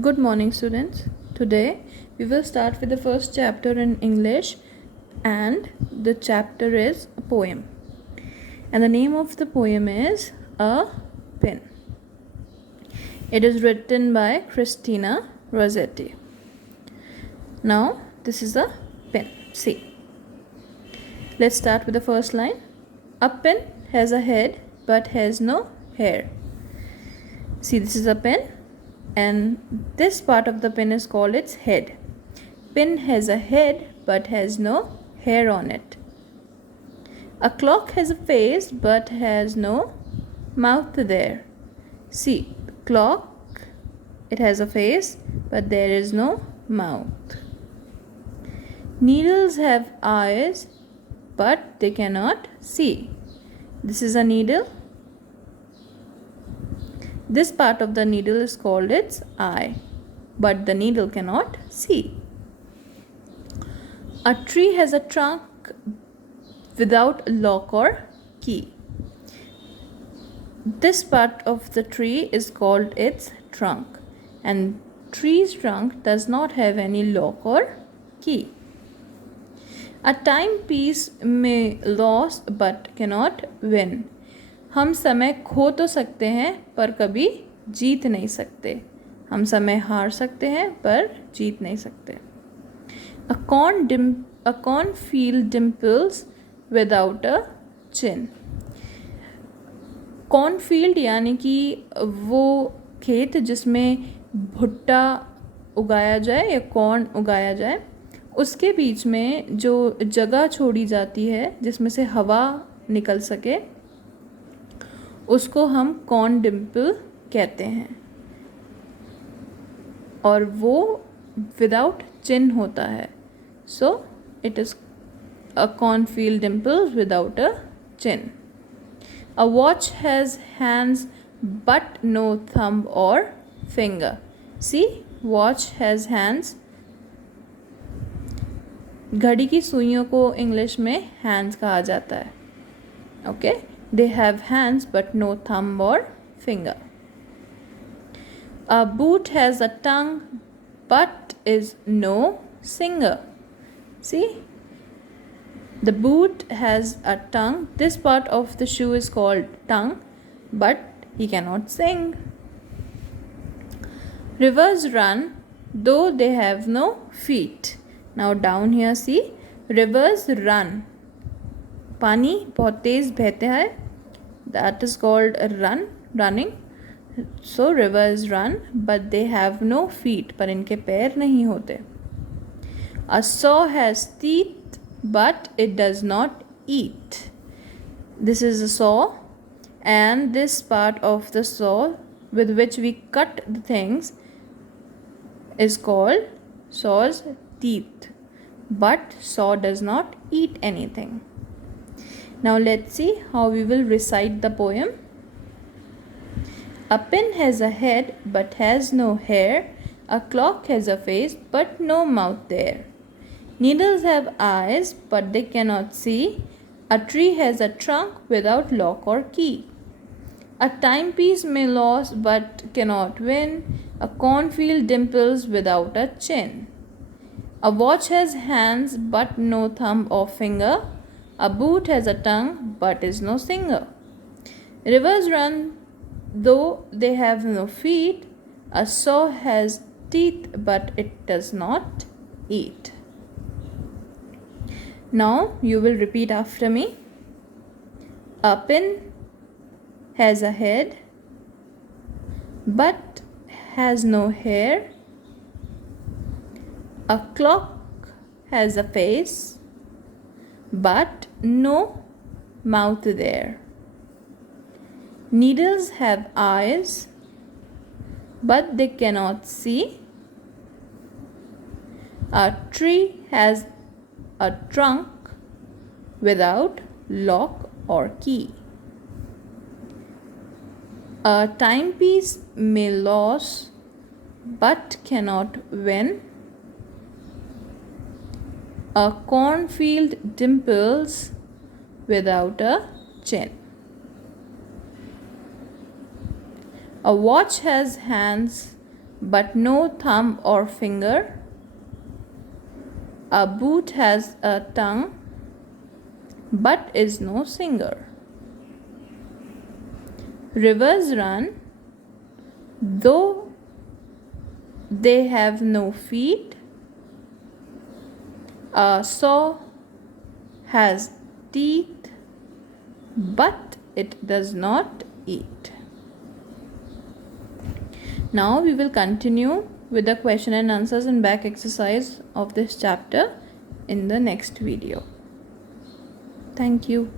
Good morning, students. Today we will start with the first chapter in English, and the chapter is a poem. And the name of the poem is A Pin. It is written by Christina Rossetti. Now, this is a pin. See. Let's start with the first line. A pin has a head but has no hair. See, this is a pin, and this part of the pin is called its head. Pin has a head but has no hair on it. A clock has a face but has no mouth there. See, clock, it has a face but there is no mouth. Needles have eyes but they cannot see. This is a needle. This part of the needle is called its eye, but the needle cannot see. A tree has a trunk without lock or key. This part of the tree is called its trunk, and tree's trunk does not have any lock or key. A timepiece may lose but cannot win. हम समय खो तो सकते हैं पर कभी जीत नहीं सकते. हम समय हार सकते हैं पर जीत नहीं सकते. A cornfield dimples without a chin. Cornfield यानी कि वो खेत जिसमें भुट्टा उगाया जाए या कॉर्न उगाया जाए, उसके बीच में जो जगह छोड़ी जाती है जिसमें से हवा निकल सके, उसको हम कॉर्न डिम्पल कहते हैं, और वो विदाउट चिन होता है. So it is a cornfield Dimple without a chin. A watch has hands but no thumb or finger. See, watch has hands. घड़ी की सुइयों को इंग्लिश में hands कहा जाता है. Okay? They have hands but no thumb or finger. A boot has a tongue but is no singer. See? The boot has a tongue. This part of the shoe is called tongue, but he cannot sing. Rivers run, though they have no feet. Now down here see, rivers run. पानी बहुत तेज बहते हैं. That is called a running. So rivers run, but they have no feet. पर इनके पैर नहीं होते. A saw has teeth but it does not eat. This is a saw, and this part of the saw with which we cut the things is called saw's teeth, but saw does not eat anything. Now let's see how we will recite the poem. A pin has a head but has no hair. A clock has a face but no mouth there. Needles have eyes but they cannot see. A tree has a trunk without lock or key. A timepiece may lose but cannot win. A cornfield dimples without a chin. A watch has hands but no thumb or finger. A boot has a tongue but is no singer. Rivers run though they have no feet. A saw has teeth but it does not eat. Now you will repeat after me. A pin has a head but has no hair. A clock has a face but no mouth there. Needles have eyes but they cannot see. A tree has a trunk without lock or key. A timepiece may lose but cannot win. A cornfield dimples without a chin. A watch has hands but no thumb or finger. A boot has a tongue, but is no singer. Rivers run, though they have no feet. A saw has teeth, but it does not eat. Now we will continue with the question and answers and back exercise of this chapter in the next video. Thank you.